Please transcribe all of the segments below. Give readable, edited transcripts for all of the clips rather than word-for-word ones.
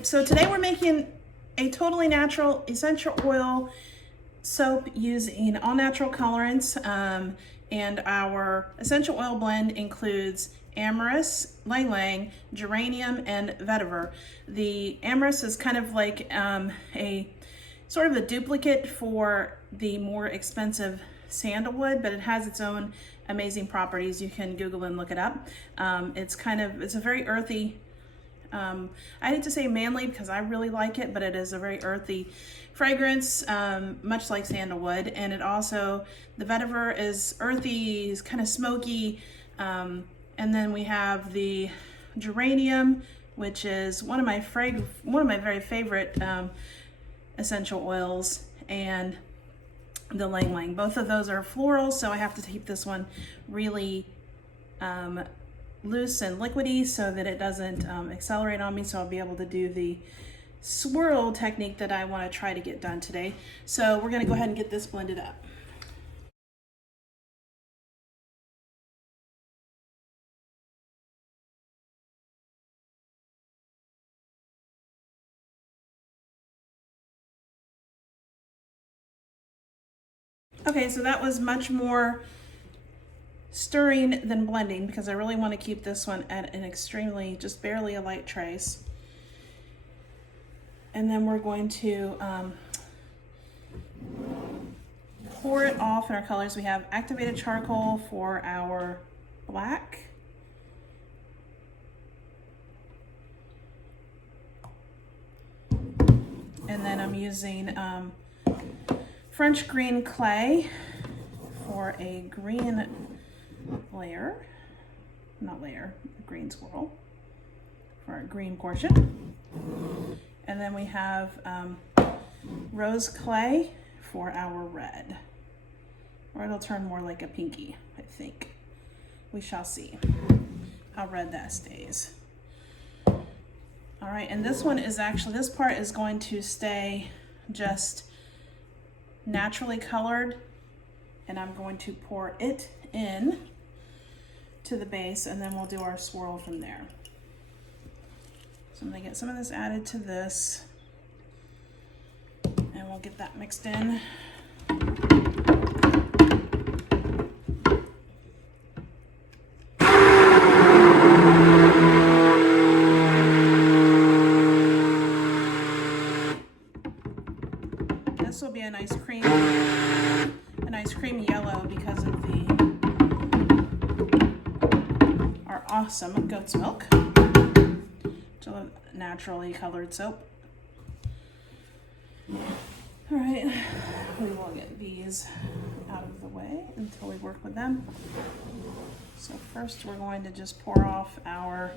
right, so today we're making a totally natural essential oil soap using all natural colorants, and our essential oil blend includes Amyris, ylang, geranium, and vetiver. The Amyris is kind of like a sort of a duplicate for the more expensive sandalwood, but it has its own amazing properties. You can Google and look it up. It's a very earthy, I hate to say manly because I really like it, but it is a very earthy fragrance, much like sandalwood. And it also, the vetiver is earthy, is kind of smoky. And then we have the geranium, which is one of my very favorite essential oils, and the ylang. Both of those are floral, so I have to keep this one really loose and liquidy so that it doesn't accelerate on me, so I'll be able to do the swirl technique that I want to try to get done today. So we're going to go ahead and get this blended up. Okay, so that was much more stirring than blending because I really want to keep this one at an extremely, just barely a light trace. And then we're going to pour it off in our colors. We have activated charcoal for our black. And then I'm using French green clay for a green layer, green swirl for our green portion. And then we have rose clay for our red, or it'll turn more like a pinky, I think. We shall see how red that stays. All right, and this one is actually, this part is going to stay just naturally colored, and I'm going to pour it in to the base, and then we'll do our swirl from there. So I'm gonna get some of this added to this, and we'll get that mixed in. This will be a nice creamy yellow because of our awesome goat's milk. So a naturally colored soap. All right, we will get these out of the way until we work with them. So first we're going to just pour off our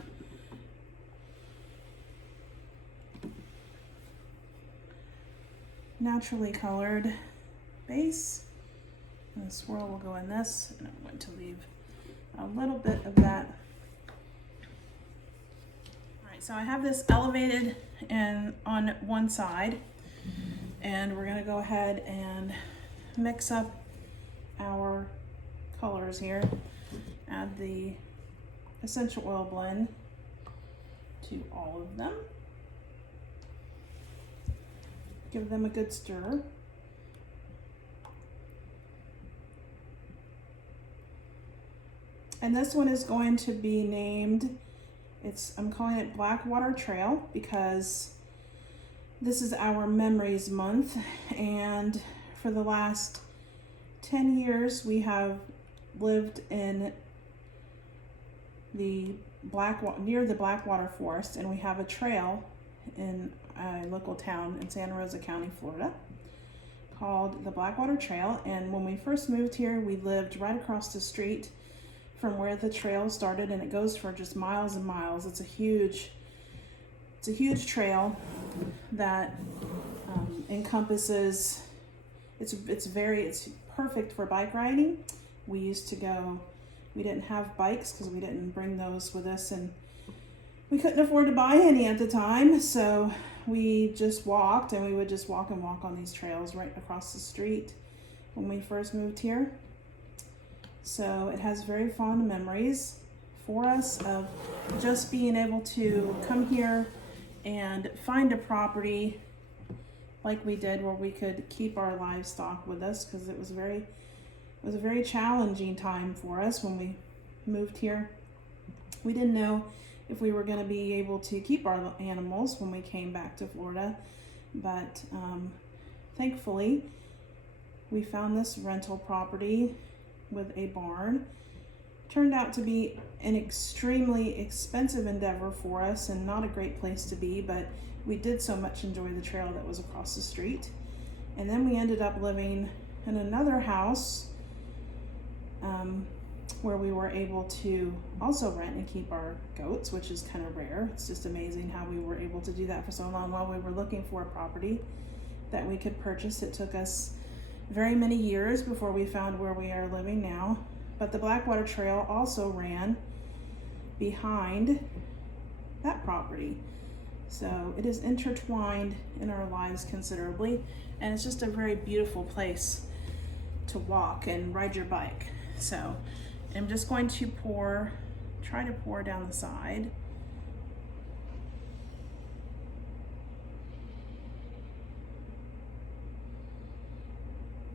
naturally colored base. And the swirl will go in this, and I'm going to leave a little bit of that. All right, so I have this elevated and on one side, and we're gonna go ahead and mix up our colors here. Add the essential oil blend to all of them. Give them a good stir. And this one is going to be named, I'm calling it Blackwater Trail because this is our memories month. And for the last 10 years, we have lived in near the Blackwater Forest, and we have a trail in a local town in Santa Rosa County, Florida, called the Blackwater Trail. And when we first moved here, we lived right across the street from where the trail started, and it goes for just miles and miles. It's a huge trail that encompasses. It's perfect for bike riding. We didn't have bikes because we didn't bring those with us, and we couldn't afford to buy any at the time, so we just walked, and we would just walk on these trails right across the street when we first moved here. So it has very fond memories for us of just being able to come here and find a property like we did where we could keep our livestock with us, because it was a very challenging time for us when we moved here. We didn't know if we were going to be able to keep our animals when we came back to Florida, but thankfully we found this rental property with a barn. Turned out to be an extremely expensive endeavor for us and not a great place to be, but we did so much enjoy the trail that was across the street. And then we ended up living in another house where we were able to also rent and keep our goats, which is kind of rare. It's just amazing how we were able to do that for so long while we were looking for a property that we could purchase. It took us very many years before we found where we are living now. But the Blackwater Trail also ran behind that property. So it is intertwined in our lives considerably, and it's just a very beautiful place to walk and ride your bike. So I'm just going to try to pour down the side.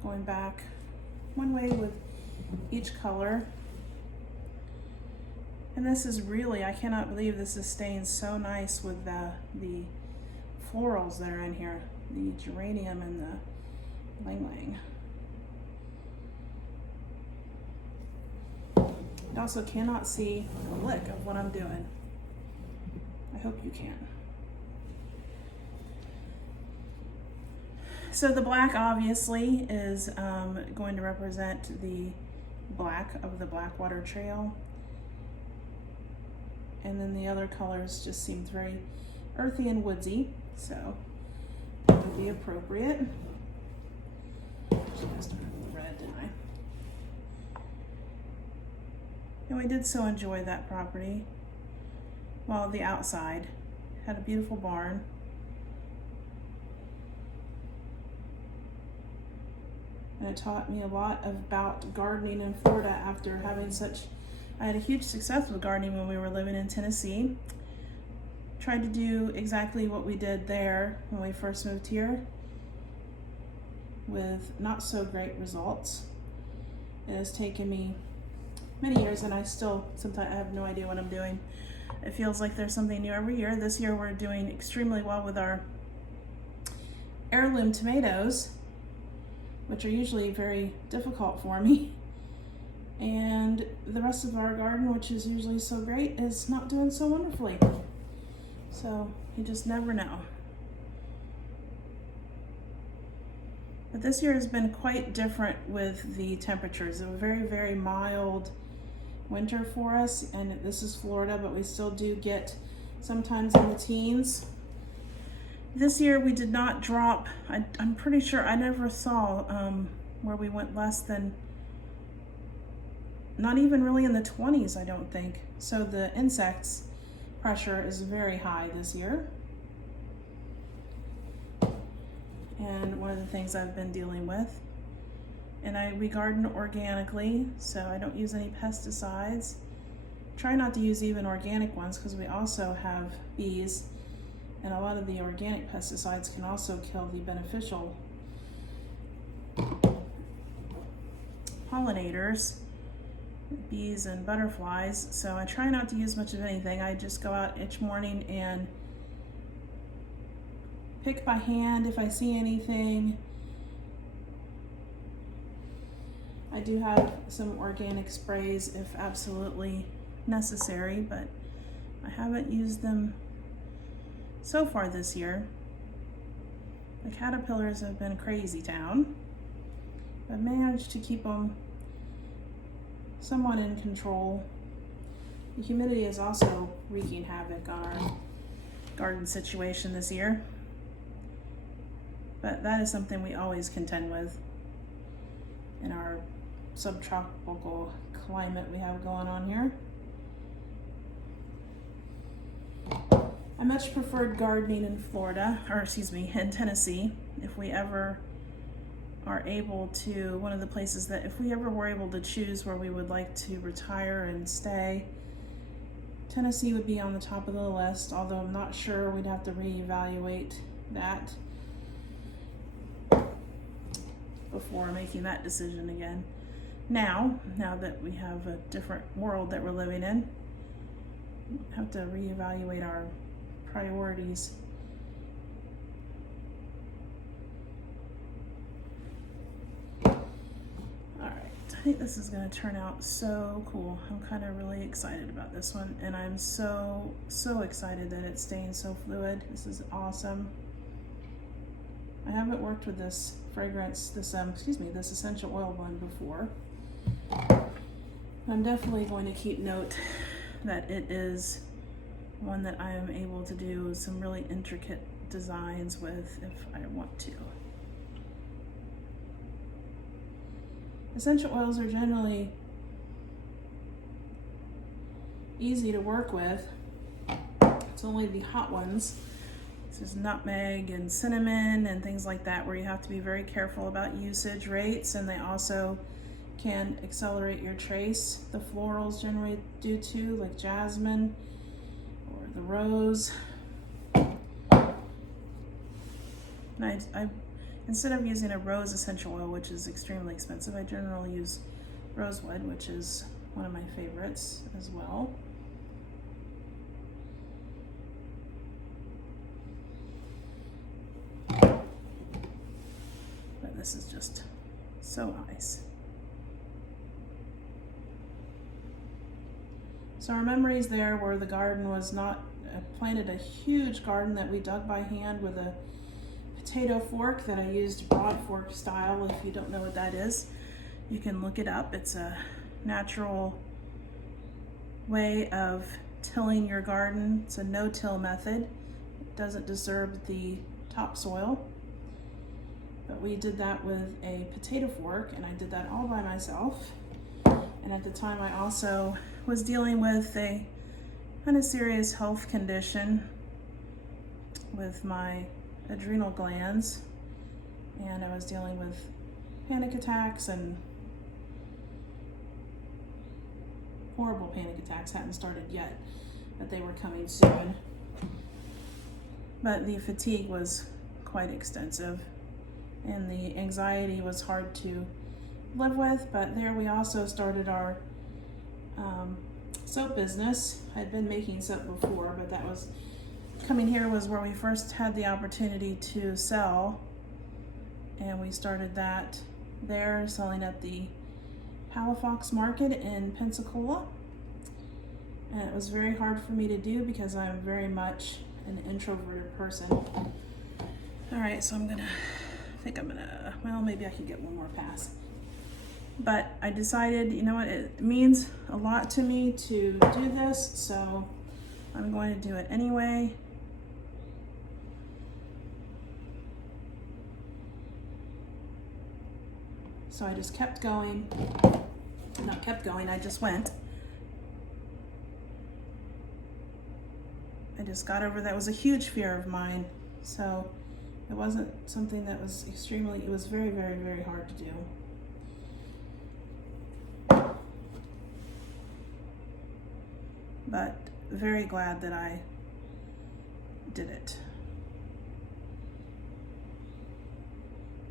Going back one way with each color. And this is really, I cannot believe this is staying so nice with the florals that are in here, the geranium and the ylang. I also cannot see a lick of what I'm doing. I hope you can. So the black obviously is going to represent the black of the Blackwater Trail. And then the other colors just seemed very earthy and woodsy, so that would be appropriate. Actually, I started with the red, didn't I? And we did so enjoy that property. Well, the outside had a beautiful barn. And it taught me a lot about gardening in Florida after having I had a huge success with gardening when we were living in Tennessee. Tried to do exactly what we did there when we first moved here with not so great results. It has taken me many years, and I still sometimes I have no idea what I'm doing. It feels like there's something new every year. This year we're doing extremely well with our heirloom tomatoes, which are usually very difficult for me. And the rest of our garden, which is usually so great, is not doing so wonderfully. So you just never know. But this year has been quite different with the temperatures. It was a very, very mild winter for us, and this is Florida, but we still do get sometimes in the teens. This year we did not drop. I'm pretty sure I never saw where we went less than, not even really in the 20s, I don't think. So the insects pressure is very high this year. And one of the things I've been dealing with. And we garden organically, so I don't use any pesticides. Try not to use even organic ones because we also have bees, and a lot of the organic pesticides can also kill the beneficial pollinators, bees and butterflies. So I try not to use much of anything. I just go out each morning and pick by hand if I see anything. I do have some organic sprays if absolutely necessary, but I haven't used them so far this year. The caterpillars have been crazy town. I've managed to keep them somewhat in control. The humidity is also wreaking havoc on our garden situation this year, but that is something we always contend with in our subtropical climate we have going on here. I much preferred gardening in Florida, or excuse me, in Tennessee. If we ever are able to, one of the places that if we ever were able to choose where we would like to retire and stay, Tennessee would be on the top of the list, although I'm not sure. We'd have to reevaluate that before making that decision again. Now that we have a different world that we're living in, we have to reevaluate our priorities. I think this is going to turn out so cool. I'm kind of really excited about this one, and I'm so excited that it's staying so fluid. This is awesome. I haven't worked with this fragrance, this essential oil blend before. I'm definitely going to keep note that it is one that I am able to do some really intricate designs with if I want to. Essential oils are generally easy to work with. It's only the hot ones. This is nutmeg and cinnamon and things like that, where you have to be very careful about usage rates, and they also can accelerate your trace. The florals generally do too, like jasmine or the rose. And I instead of using a rose essential oil, which is extremely expensive, I generally use rosewood, which is one of my favorites as well. But this is just so nice. So our memories there were the garden was not, I planted a huge garden that we dug by hand with a potato fork that I used broad fork style. If you don't know what that is, you can look it up. It's a natural way of tilling your garden. It's a no-till method. It doesn't disturb the topsoil. But we did that with a potato fork, and I did that all by myself. And at the time I also was dealing with a kind of serious health condition with my adrenal glands, and I was dealing with panic attacks, and horrible panic attacks. Hadn't started yet, but they were coming soon. But the fatigue was quite extensive, and the anxiety was hard to live with. But there we also started our soap business. I'd been making soap before, but that was coming here was where we first had the opportunity to sell, and we started that there, selling at the Palafox Market in Pensacola. And it was very hard for me to do because I'm very much an introverted person. All right, so well, maybe I could get one more pass. But I decided, you know what, it means a lot to me to do this, so I'm going to do it anyway. So I just kept going. Not kept going, I just went. I just got over that. It was a huge fear of mine. So it wasn't something that was it was very, very, very hard to do. But very glad that I did it.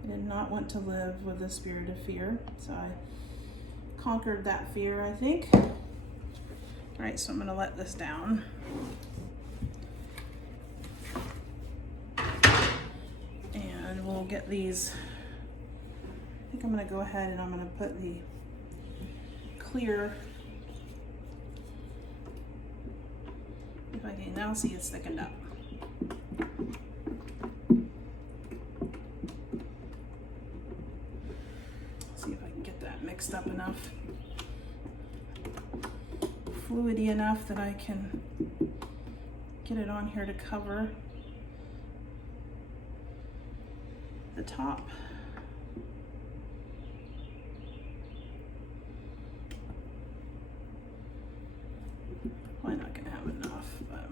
I did not want to live with the spirit of fear, so I conquered that fear, I think. All right, so I'm gonna let this down. And we'll get these, I think I'm gonna go ahead and I'm gonna put the clear, if I can now see it's thickened up. See if I can get that mixed up enough, fluidy enough that I can get it on here to cover the top. Probably not gonna have enough, but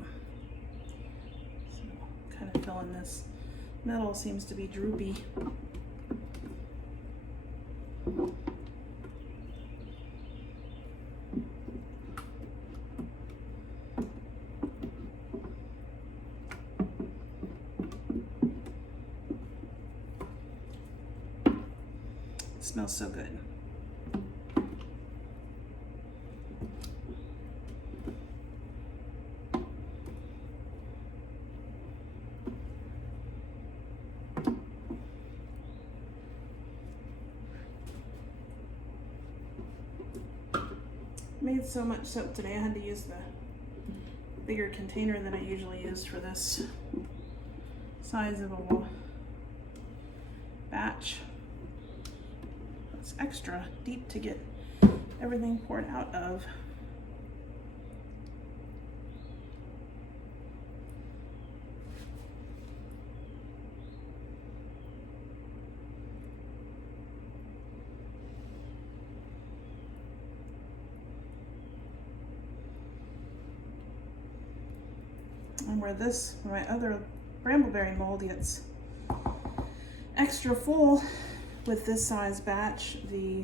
so kind of filling this middle seems to be droopy. So smells so good. Made so much soap today, I had to use the bigger container than I usually use for this size of a batch. It's extra deep to get everything poured out of. And where my other brambleberry mold gets extra full with this size batch, the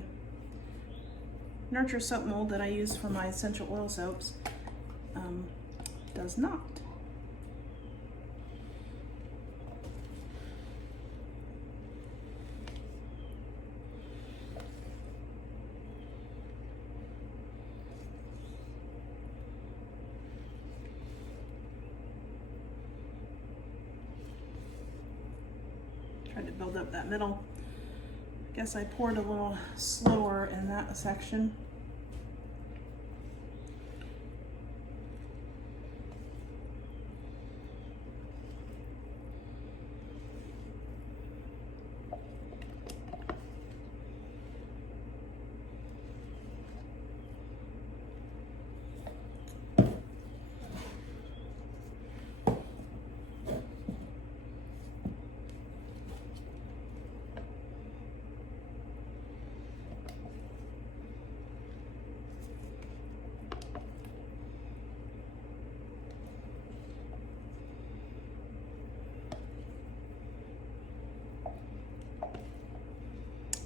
nurture soap mold that I use for my essential oil soaps does not. Tried to build up that middle. Guess I poured a little slower in that section.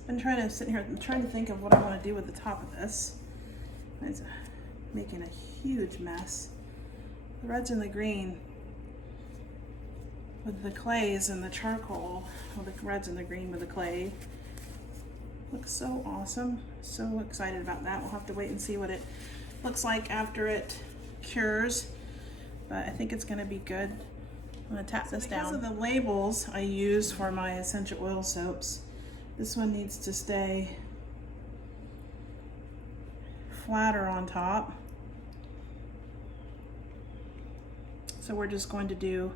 Been trying to sit here and trying to think of what I want to do with the top of this. It's making a huge mess. The reds and the green with the clays and the charcoal, well, the reds and the green with the clay. Looks so awesome. So excited about that. We'll have to wait and see what it looks like after it cures, but I think it's going to be good. I'm going to tap this down. Because of the labels I use for my essential oil soaps, this one needs to stay flatter on top. So we're just going to do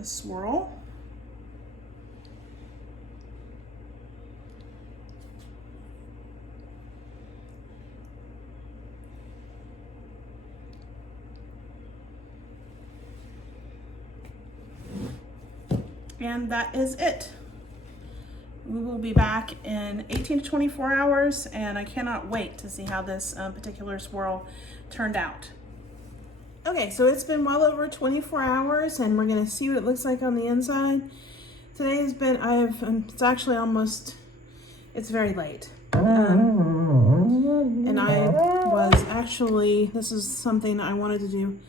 a swirl. And that is it. We will be back in 18 to 24 hours, and I cannot wait to see how this particular swirl turned out. Okay, so it's been well over 24 hours, and we're gonna see what it looks like on the inside. Today has been, it's actually almost, it's very late. And I was actually, this is something I wanted to do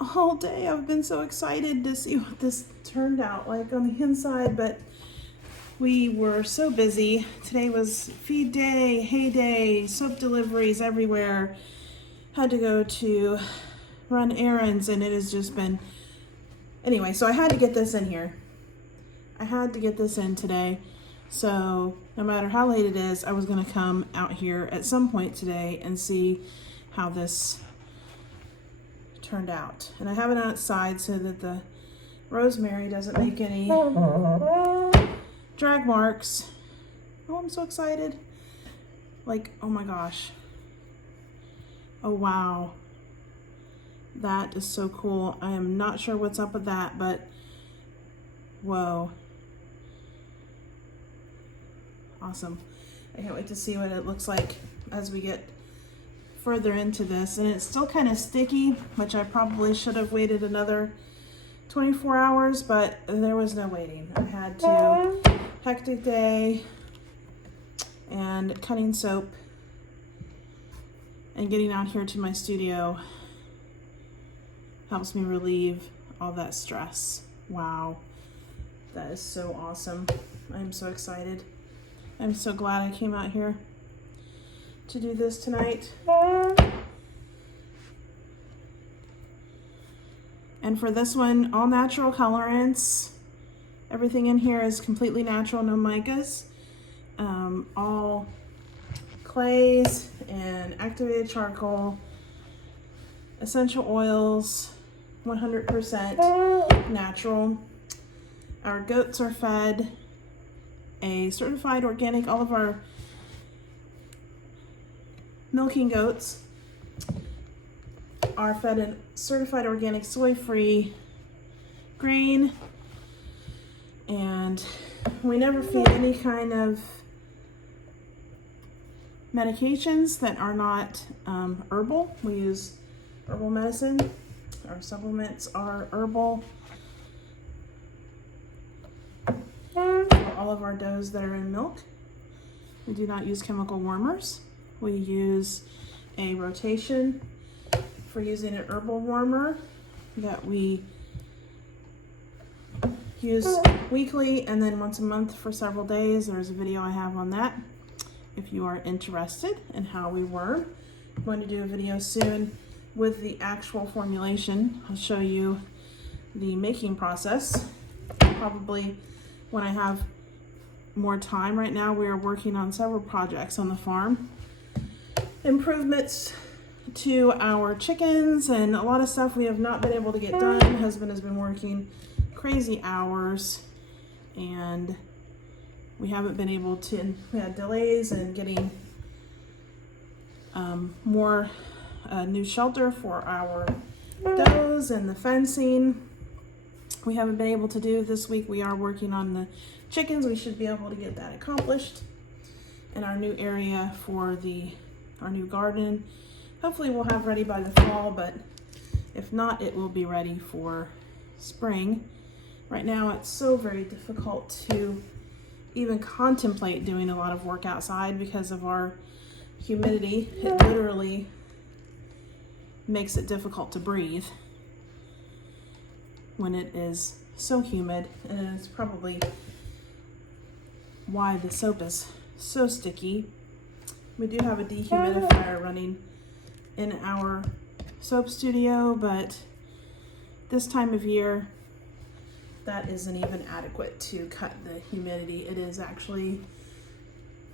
all day. I've been so excited to see what this turned out like on the inside, but we were so busy. Today was feed day, hay day, soap deliveries everywhere. Had to go to run errands, and it has just been, anyway, so I had to get this in here. I had to get this in today. So no matter how late it is, I was gonna come out here at some point today and see how this turned out. And I have it outside so that the rosemary doesn't make any drag marks. Oh, I'm so excited. Like, oh my gosh. Oh wow. That is so cool. I am not sure what's up with that, but whoa. Awesome. I can't wait to see what it looks like as we get further into this. And it's still kind of sticky, which I probably should have waited another 24 hours, but there was no waiting. I had to, hectic day, and cutting soap and getting out here to my studio helps me relieve all that stress. Wow, that is so awesome. I'm so excited. I'm so glad I came out here to do this tonight. And for this one, all natural colorants. Everything in here is completely natural, no micas. All clays and activated charcoal, essential oils, 100% natural. Our goats are fed a certified organic. All of our milking goats are fed a certified organic soy-free grain, and we never feed any kind of medications that are not herbal. We use herbal medicine. Our supplements are herbal. For all of our does that are in milk, we do not use chemical warmers. We use a rotation for using an herbal warmer that we use weekly and then once a month for several days. There's a video I have on that if you are interested in how we worm. I'm going to do a video soon with the actual formulation. I'll show you the making process probably when I have more time. Right now we are working on several projects on the farm. Improvements to our chickens and a lot of stuff we have not been able to get done. My husband has been working crazy hours and we haven't been able to. We had delays in getting more new shelter for our does and the fencing. We haven't been able to do this week. We are working on the chickens. We should be able to get that accomplished in our new area for our new garden. Hopefully we'll have ready by the fall, but if not, it will be ready for spring. Right now it's so very difficult to even contemplate doing a lot of work outside because of our humidity. It literally makes it difficult to breathe when it is so humid, and it's probably why the soap is so sticky. We do have a dehumidifier running in our soap studio, but this time of year that isn't even adequate to cut the humidity. It is actually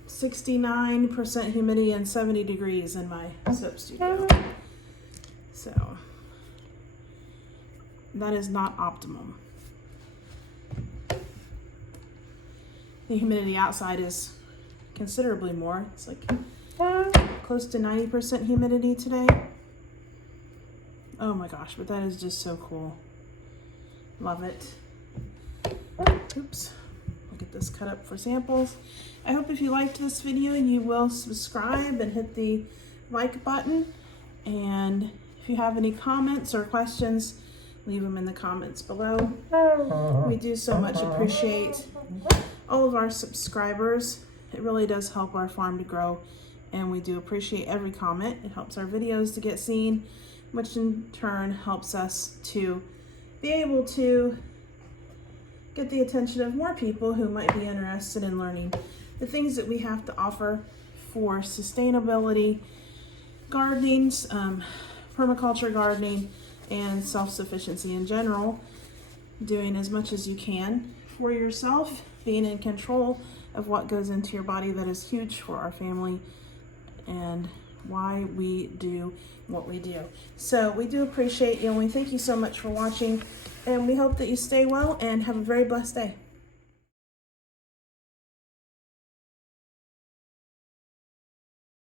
69% humidity and 70 degrees in my soap studio. So that is not optimum. The humidity outside is considerably more. It's like close to 90% humidity today. Oh my gosh, but that is just so cool. Love it. Oops, I'll get this cut up for samples. I hope if you liked this video, you will subscribe and hit the like button. And if you have any comments or questions, leave them in the comments below. We do so much appreciate all of our subscribers. It really does help our farm to grow, and we do appreciate every comment. It helps our videos to get seen, which in turn helps us to be able to get the attention of more people who might be interested in learning the things that we have to offer for sustainability, gardening, permaculture gardening, and self-sufficiency in general. Doing as much as you can for yourself, being in control of what goes into your body. That is huge for our family and why we do what we do. So we do appreciate you, and we thank you so much for watching, and we hope that you stay well and have a very blessed day.